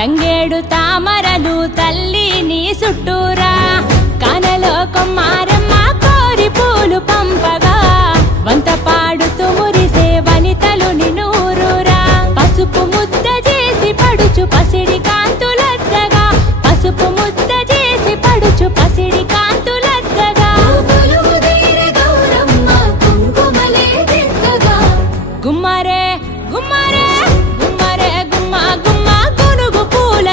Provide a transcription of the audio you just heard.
తంగేడు తామరలు తల్లి నీ చుట్టూరా కానలో కొమ్మారమ్మ కోరి పూలు పంపగా వంత పాడుతూ మురిసే వనితలు నినూరురా పసుపు ముద్ద చేసి పడుచు పసిడి కాంతులద్దగా పసుపు ముద్ద చేసి పడుచు పసిడి కాంతులద్దగా గుమ్మరే గుమ్మరే గుమ్మరే గుమ్మ గుమ్మ గునుగు పూల